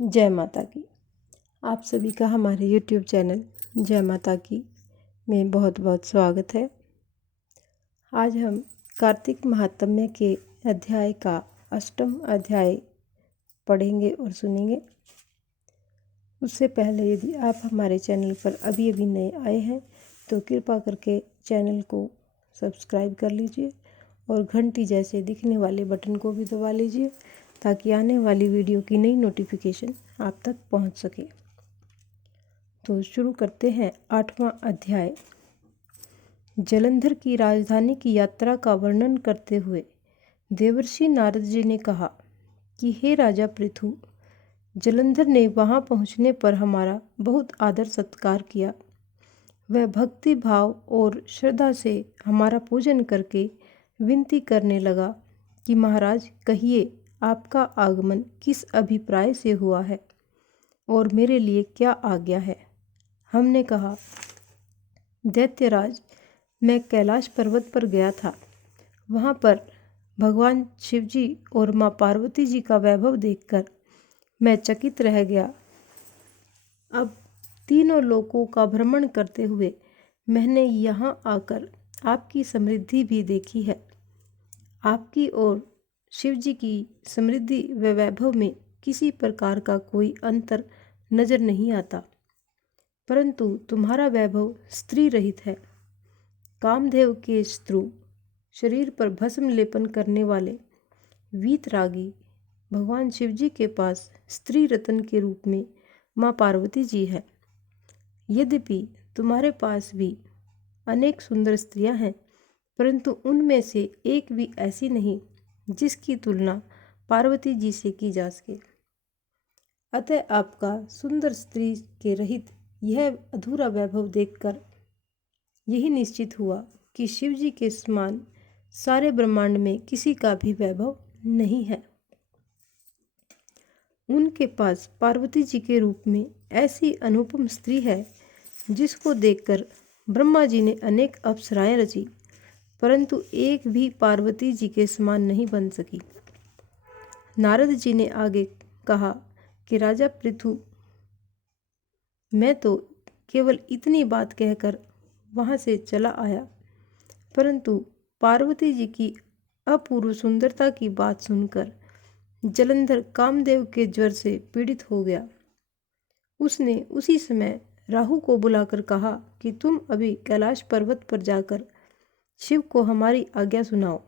जय माता की। आप सभी का हमारे YouTube चैनल जय माता की में बहुत बहुत स्वागत है। आज हम कार्तिक महात्म्य के अध्याय का 8वां अध्याय पढ़ेंगे और सुनेंगे। उससे पहले यदि आप हमारे चैनल पर अभी नए आए हैं तो कृपा करके चैनल को सब्सक्राइब कर लीजिए और घंटी जैसे दिखने वाले बटन को भी दबा लीजिए ताकि आने वाली वीडियो की नई नोटिफिकेशन आप तक पहुंच सके। तो शुरू करते हैं 8वां अध्याय। जलंधर की राजधानी की यात्रा का वर्णन करते हुए देवर्षि नारद जी ने कहा कि हे राजा पृथु, जलंधर ने वहां पहुंचने पर हमारा बहुत आदर सत्कार किया। वह भक्ति भाव और श्रद्धा से हमारा पूजन करके विनती करने लगा कि महाराज कहिए, आपका आगमन किस अभिप्राय से हुआ है और मेरे लिए क्या आज्ञा है। हमने कहा, दैत्यराज, मैं कैलाश पर्वत पर गया था। वहाँ पर भगवान शिवजी और माँ पार्वती जी का वैभव देखकर मैं चकित रह गया। अब तीनों लोकों का भ्रमण करते हुए मैंने यहाँ आकर आपकी समृद्धि भी देखी है। आपकी और शिवजी की समृद्धि व वैभव में किसी प्रकार का कोई अंतर नजर नहीं आता, परंतु तुम्हारा वैभव स्त्री रहित है। कामदेव के शत्रु, शरीर पर भस्म लेपन करने वाले वीतरागी भगवान शिवजी के पास स्त्री रत्न के रूप में माँ पार्वती जी है। यद्यपि तुम्हारे पास भी अनेक सुंदर स्त्रियां हैं, परंतु उनमें से एक भी ऐसी नहीं जिसकी तुलना पार्वती जी से की जा सके। अतः आपका सुंदर स्त्री के रहित यह अधूरा वैभव देखकर यही निश्चित हुआ कि शिवजी के समान सारे ब्रह्मांड में किसी का भी वैभव नहीं है। उनके पास पार्वती जी के रूप में ऐसी अनुपम स्त्री है जिसको देखकर ब्रह्मा जी ने अनेक अप्सराएं रची, परंतु एक भी पार्वती जी के समान नहीं बन सकी। नारद जी ने आगे कहा कि राजा पृथु, मैं तो केवल इतनी बात कहकर वहां से चला आया, परंतु पार्वती जी की अपूर्व सुंदरता की बात सुनकर जलंधर कामदेव के ज्वर से पीड़ित हो गया। उसने उसी समय राहु को बुलाकर कहा कि तुम अभी कैलाश पर्वत पर जाकर शिव को हमारी आज्ञा सुनाओ।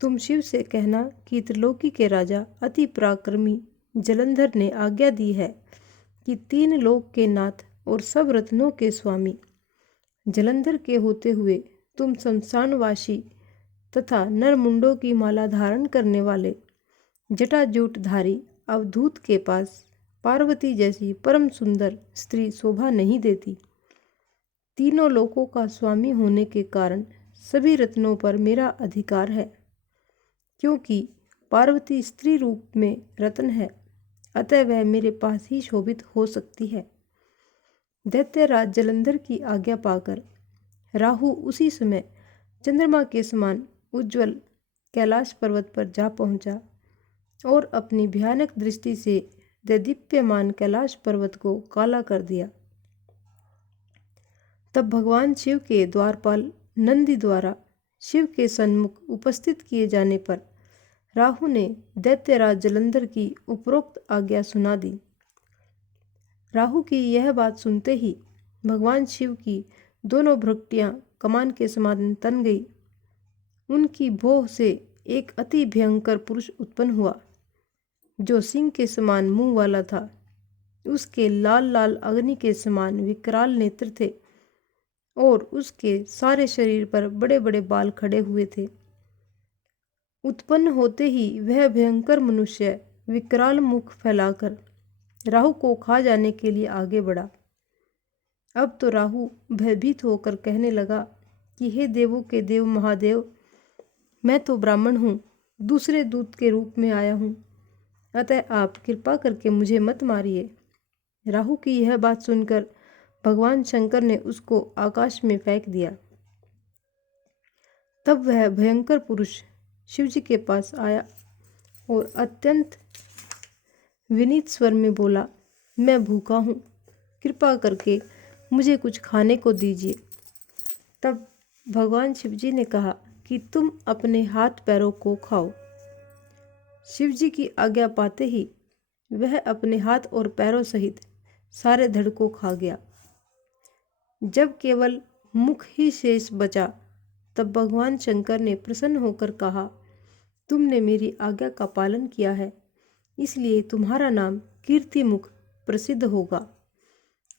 तुम शिव से कहना कि त्रिलोकी के राजा अति पराक्रमी जलंधर ने आज्ञा दी है कि 3 लोक के नाथ और सब रत्नों के स्वामी जलंधर के होते हुए तुम शमशानवासी तथा नरमुंडों की माला धारण करने वाले जटाजूटधारी अवधूत के पास पार्वती जैसी परम सुंदर स्त्री शोभा नहीं देती। तीनों लोकों का स्वामी होने के कारण सभी रत्नों पर मेरा अधिकार है। क्योंकि पार्वती स्त्री रूप में रत्न है, अतः वह मेरे पास ही शोभित हो सकती है। दैत्यराज जलंधर की आज्ञा पाकर राहु उसी समय चंद्रमा के समान उज्ज्वल कैलाश पर्वत पर जा पहुंचा और अपनी भयानक दृष्टि से दैदीप्यमान कैलाश पर्वत को काला कर दिया। तब भगवान शिव के द्वारपाल नंदी द्वारा शिव के सन्मुख उपस्थित किए जाने पर राहु ने दैत्यराज जलंधर की उपरोक्त आज्ञा सुना दी। राहु की यह बात सुनते ही भगवान शिव की दोनों भ्रुकुटियां कमान के समान तन गई। उनकी भौं से एक अति भयंकर पुरुष उत्पन्न हुआ जो सिंह के समान मुंह वाला था। उसके लाल लाल अग्नि के समान विकराल नेत्र थे और उसके सारे शरीर पर बड़े बड़े बाल खड़े हुए थे। उत्पन्न होते ही वह भयंकर मनुष्य विकराल मुख फैलाकर राहु को खा जाने के लिए आगे बढ़ा। अब तो राहु भयभीत होकर कहने लगा कि हे देवों के देव महादेव, मैं तो ब्राह्मण हूँ, दूसरे दूत के रूप में आया हूँ, अतः आप कृपा करके मुझे मत मारिए। राहु की यह बात सुनकर भगवान शंकर ने उसको आकाश में फेंक दिया। तब वह भयंकर पुरुष शिवजी के पास आया और अत्यंत विनीत स्वर में बोला, मैं भूखा हूँ, कृपा करके मुझे कुछ खाने को दीजिए। तब भगवान शिवजी ने कहा कि तुम अपने हाथ पैरों को खाओ। शिवजी की आज्ञा पाते ही वह अपने हाथ और पैरों सहित सारे धड़ को खा गया। जब केवल मुख ही शेष बचा, तब भगवान शंकर ने प्रसन्न होकर कहा, तुमने मेरी आज्ञा का पालन किया है, इसलिए तुम्हारा नाम कीर्तिमुख प्रसिद्ध होगा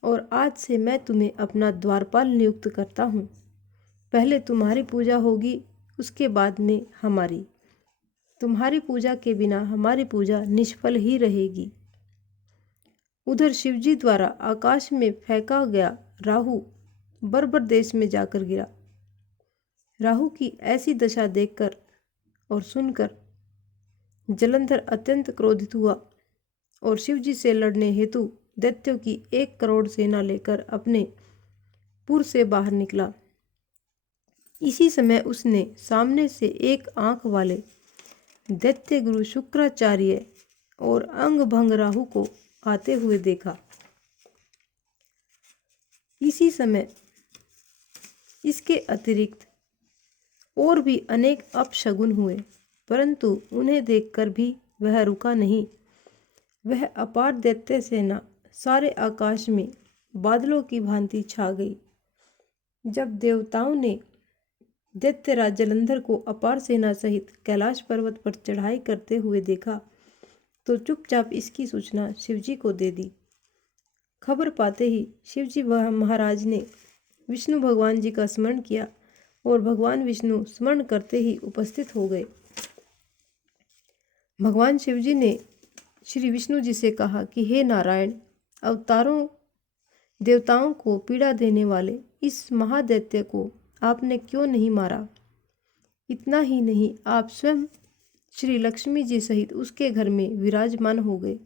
और आज से मैं तुम्हें अपना द्वारपाल नियुक्त करता हूँ। पहले तुम्हारी पूजा होगी, उसके बाद में हमारी। तुम्हारी पूजा के बिना हमारी पूजा निष्फल ही रहेगी। उधर शिवजी द्वारा आकाश में फेंका गया राहु बर्बर देश में जाकर गिरा। राहु की ऐसी दशा देखकर और सुनकर जलंधर अत्यंत क्रोधित हुआ और शिवजी से लड़ने हेतु दैत्यों की 1 करोड़ सेना लेकर अपने पुर से बाहर निकला। इसी समय उसने सामने से एक आंख वाले दैत्य गुरु शुक्राचार्य और अंग भंग राहु को आते हुए देखा। इसी समय इसके अतिरिक्त और भी अनेक अपशगुन हुए, परंतु उन्हें देखकर भी वह रुका नहीं। वह अपार दैत्य सेना सारे आकाश में बादलों की भांति छा गई। जब देवताओं ने दैत्यराज जलंधर को अपार सेना सहित कैलाश पर्वत पर चढ़ाई करते हुए देखा, तो चुपचाप इसकी सूचना शिवजी को दे दी। खबर पाते ही शिवजी वह महाराज ने विष्णु भगवान जी का स्मरण किया और भगवान विष्णु स्मरण करते ही उपस्थित हो गए। भगवान शिवजी ने श्री विष्णु जी से कहा कि हे नारायण, अवतारों देवताओं को पीड़ा देने वाले इस महादैत्य को आपने क्यों नहीं मारा? इतना ही नहीं, आप स्वयं श्री लक्ष्मी जी सहित उसके घर में विराजमान हो गए।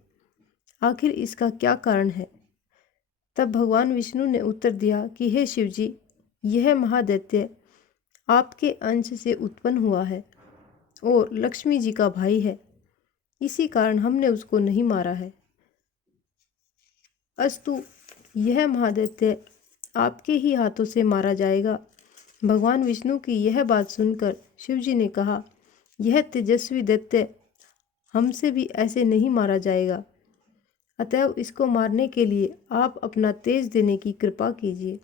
आखिर इसका क्या कारण है? तब भगवान विष्णु ने उत्तर दिया कि हे शिवजी, यह महादैत्य आपके अंश से उत्पन्न हुआ है और लक्ष्मी जी का भाई है, इसी कारण हमने उसको नहीं मारा है। अस्तु, यह महादैत्य आपके ही हाथों से मारा जाएगा। भगवान विष्णु की यह बात सुनकर शिवजी ने कहा, यह तेजस्वी दैत्य हमसे भी ऐसे नहीं मारा जाएगा, अतएव इसको मारने के लिए आप अपना तेज देने की कृपा कीजिए।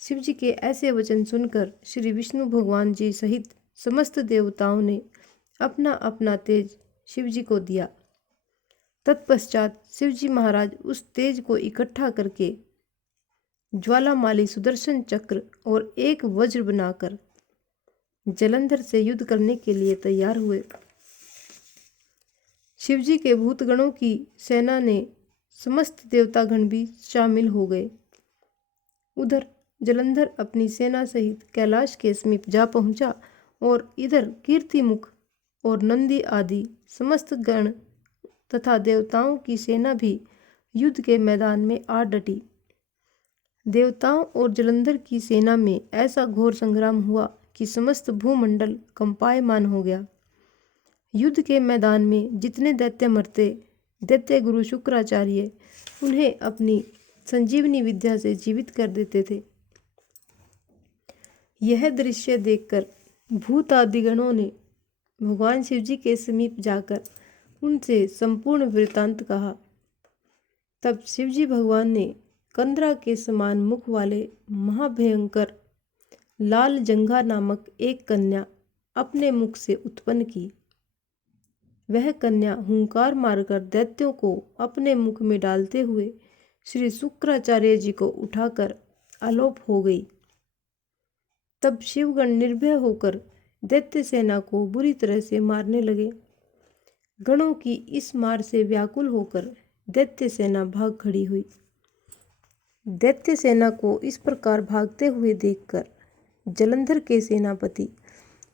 शिवजी के ऐसे वचन सुनकर श्री विष्णु भगवान जी सहित समस्त देवताओं ने अपना अपना तेज शिवजी को दिया। तत्पश्चात शिवजी महाराज उस तेज को इकट्ठा करके ज्वालामाली सुदर्शन चक्र और एक वज्र बनाकर जलंधर से युद्ध करने के लिए तैयार हुए। शिवजी के भूतगणों की सेना ने समस्त देवतागण भी शामिल हो गए। उधर जलंधर अपनी सेना सहित कैलाश के समीप जा पहुंचा और इधर कीर्तिमुख और नंदी आदि समस्त गण तथा देवताओं की सेना भी युद्ध के मैदान में आ डटी। देवताओं और जलंधर की सेना में ऐसा घोर संग्राम हुआ कि समस्त भूमंडल कंपायमान हो गया। युद्ध के मैदान में जितने दैत्य मरते, दैत्य गुरु शुक्राचार्य उन्हें अपनी संजीवनी विद्या से जीवित कर देते थे। यह दृश्य देखकर भूत आदि गणों ने भगवान शिवजी के समीप जाकर उनसे संपूर्ण वृत्तांत कहा। तब शिवजी भगवान ने कंदरा के समान मुख वाले महाभयंकर लाल जंघा नामक एक कन्या अपने मुख से उत्पन्न की। वह कन्या हुंकार मारकर दैत्यों को अपने मुख में डालते हुए श्री शुक्राचार्य जी को उठाकर आलोप हो गई। तब शिवगण निर्भय होकर दैत्य सेना को बुरी तरह से मारने लगे। गणों की इस मार से व्याकुल होकर दैत्य सेना भाग खड़ी हुई। दैत्य सेना को इस प्रकार भागते हुए देखकर जलंधर के सेनापति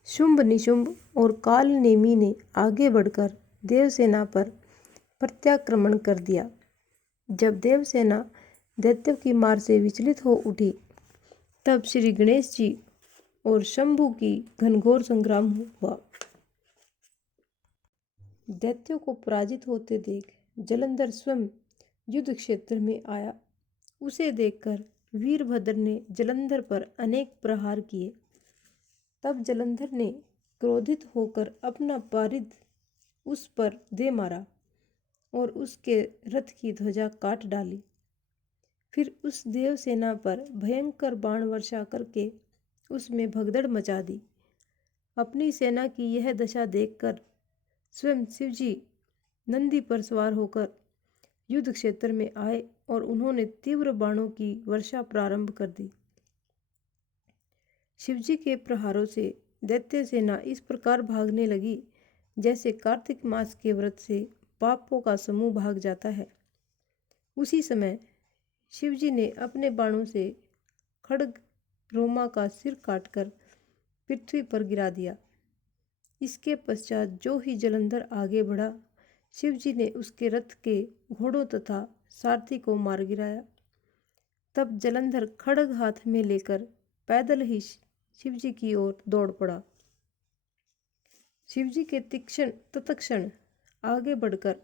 शुंभ निशुंभ और काल नेमी ने आगे बढ़कर देवसेना पर प्रत्याक्रमण कर दिया। जब देवसेना दैत्यों की मार से विचलित हो उठी, तब श्री गणेश जी और शंभु की घनघोर संग्राम हुआ। दैत्यों को पराजित होते देख जलंधर स्वयं युद्ध क्षेत्र में आया। उसे देखकर वीरभद्र ने जलंधर पर अनेक प्रहार किए। तब जलंधर ने क्रोधित होकर अपना पारिद उस पर दे मारा और उसके रथ की ध्वजा काट डाली। फिर उस देवसेना पर भयंकर बाण वर्षा करके उसमें भगदड़ मचा दी। अपनी सेना की यह दशा देखकर स्वयं शिवजी नंदी पर सवार होकर युद्ध क्षेत्र में आए और उन्होंने तीव्र बाणों की वर्षा प्रारंभ कर दी। शिवजी के प्रहारों से दैत्य सेना इस प्रकार भागने लगी जैसे कार्तिक मास के व्रत से पापों का समूह भाग जाता है। उसी समय शिवजी ने अपने बाणों से खड्ग रोमा का सिर काटकर पृथ्वी पर गिरा दिया। इसके पश्चात जो ही जलंधर आगे बढ़ा, शिवजी ने उसके रथ के घोड़ों तथा सारथी को मार गिराया। तब जलंधर खड्ग हाथ में लेकर पैदल ही शिवजी की ओर दौड़ पड़ा। शिवजी के तत्क्षण आगे बढ़कर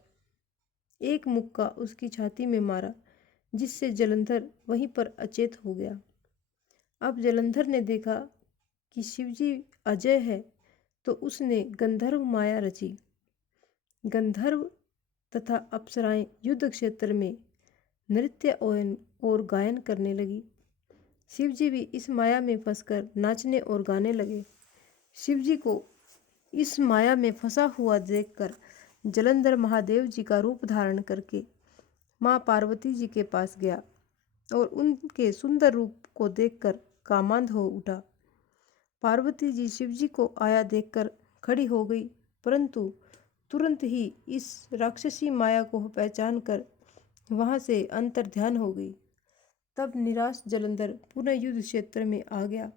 एक मुक्का उसकी छाती में मारा, जिससे जलंधर वहीं पर अचेत हो गया। अब जलंधर ने देखा कि शिवजी अजय है, तो उसने गंधर्व माया रची। गंधर्व तथा अप्सराएं युद्ध क्षेत्र में नृत्य और गायन करने लगी। शिवजी भी इस माया में फंसकर नाचने और गाने लगे। शिवजी को इस माया में फंसा हुआ देखकर जलंधर महादेव जी का रूप धारण करके माँ पार्वती जी के पास गया और उनके सुंदर रूप को देखकर कामांध हो उठा। पार्वती जी शिवजी को आया देखकर खड़ी हो गई, परंतु तुरंत ही इस राक्षसी माया को पहचान कर वहाँ से अंतर्ध्यान हो गई। तब निराश जलंधर पुनः युद्ध क्षेत्र में आ गया।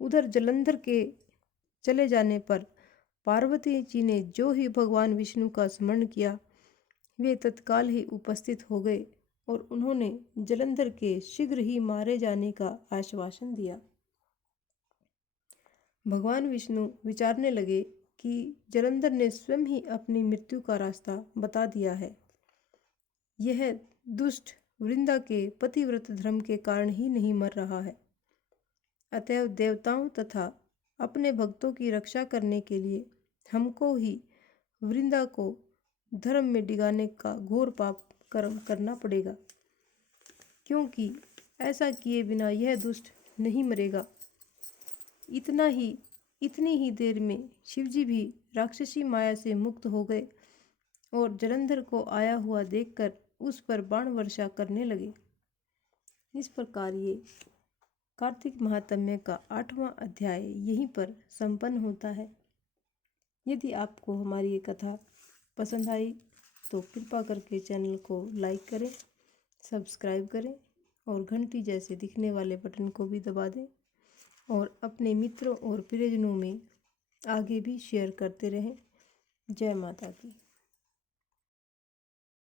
उधर जलंधर के चले जाने पर पार्वती जी ने जो ही भगवान विष्णु का स्मरण किया, वे तत्काल ही उपस्थित हो गए और उन्होंने जलंधर के शीघ्र ही मारे जाने का आश्वासन दिया। भगवान विष्णु विचारने लगे कि जलंधर ने स्वयं ही अपनी मृत्यु का रास्ता बता दिया है। यह दुष्ट वृंदा के पतिव्रत धर्म के कारण ही नहीं मर रहा है। अतएव देवताओं तथा अपने भक्तों की रक्षा करने के लिए हमको ही वृंदा को धर्म में डिगाने का घोर पाप कर्म करना पड़ेगा, क्योंकि ऐसा किए बिना यह दुष्ट नहीं मरेगा। इतनी ही देर में शिवजी भी राक्षसी माया से मुक्त हो गए और जलंधर को आया हुआ देखकर उस पर बाण वर्षा करने लगे। इस प्रकार ये कार्तिक महात्म्य का 8वां अध्याय यहीं पर संपन्न होता है। यदि आपको हमारी ये कथा पसंद आई तो कृपा करके चैनल को लाइक करें, सब्सक्राइब करें और घंटी जैसे दिखने वाले बटन को भी दबा दें और अपने मित्रों और प्रियजनों में आगे भी शेयर करते रहें। जय माता की।